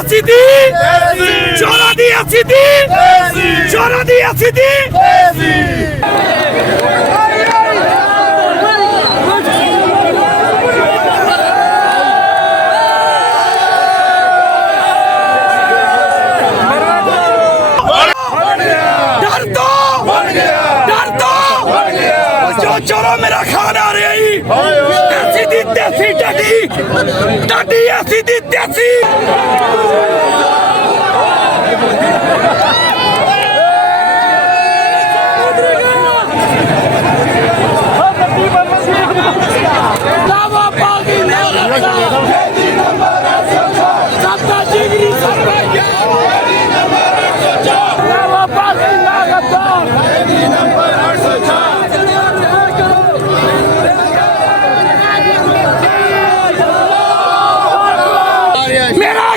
ਅਸੀਂ ਦੀ ਚੋਰਾਂ ਦੀ ਅਸੀਂ ਦੀ ਚੋਰਾਂ ਦੀ ਅਸੀਂ ਦੀ चोरो मेरा खाना आ रही ऐसी दी देसी डडी डडी ऐसी दी देसी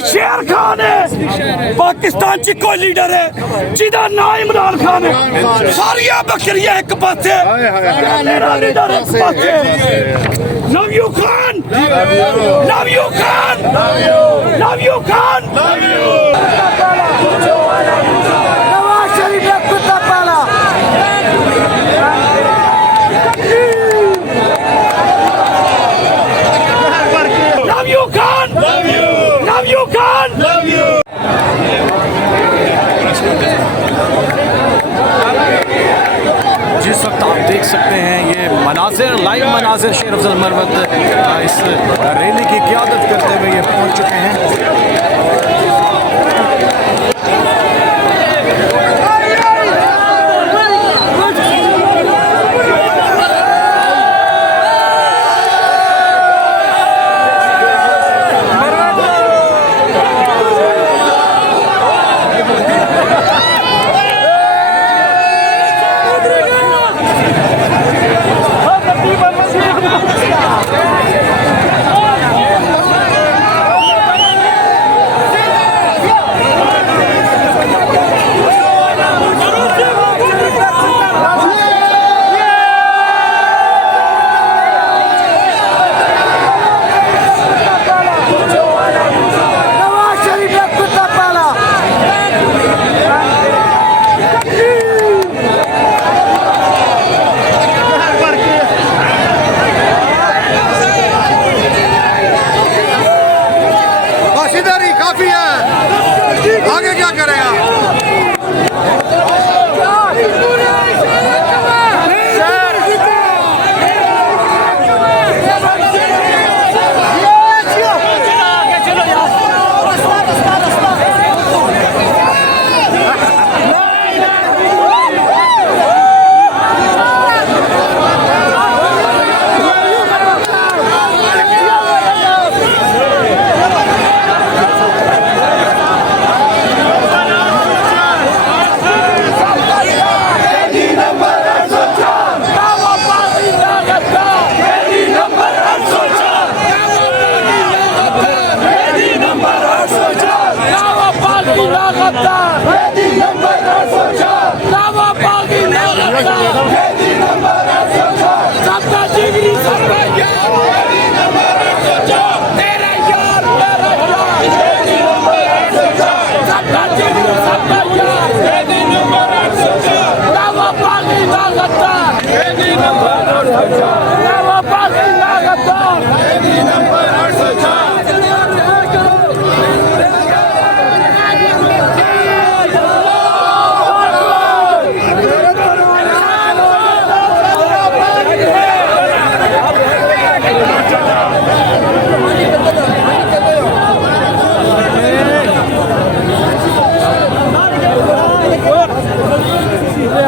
शेर खान है पाकिस्तान च कोई लीडर है जिदा नाम इमरान खान है सारिया बकरियां एक पासे मेरा लीडर एक पासे love you Khan love you Khan love you Khan Nawaz Sharif एक कुत्ता पाला love you Khan Love you, Khan! Love you! जिस वक्त आप देख सकते हैं ये मनाजिर लाइव मनाजिर शेर अफजल मरवत इस रैली की क़यादत करते हुए ये पहुंच चुके हैं। आगे क्या करेगा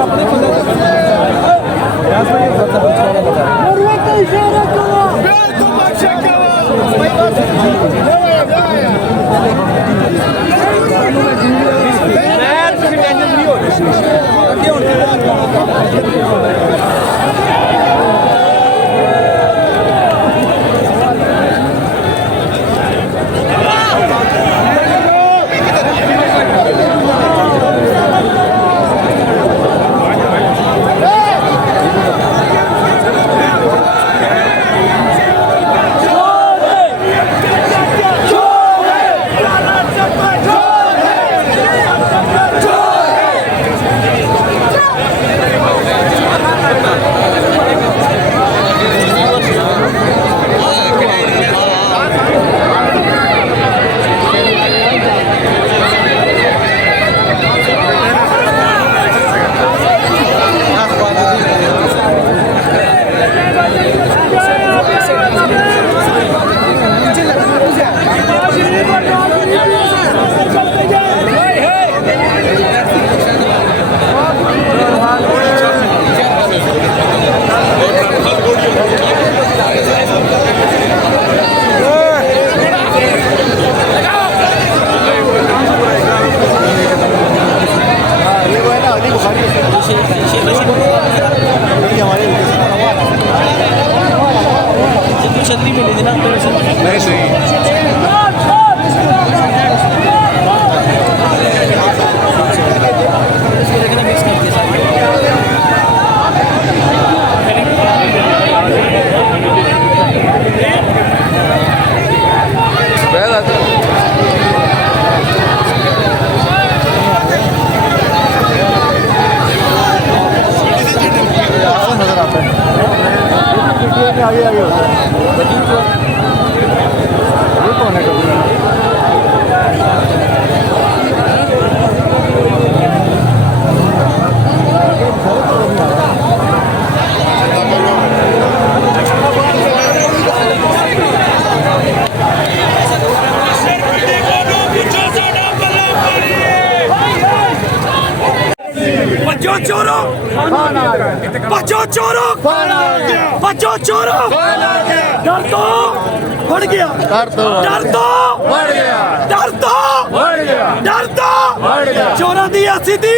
अपने चोरो बचो चोरो बचो चोरो डर तो बढ़ गया डर तो बढ़ गया डर तो बढ़ गया डर तो बढ़ गया चोरों दी सीधी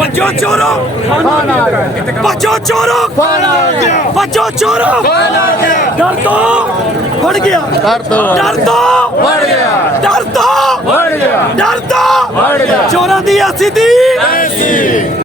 बचो चोरो बचो चोरो बचो चोरो डर तो बढ़ गया डर तो बढ़ गया डर तो बढ़ गया डर तो बढ़ गया चोरों दी सीधी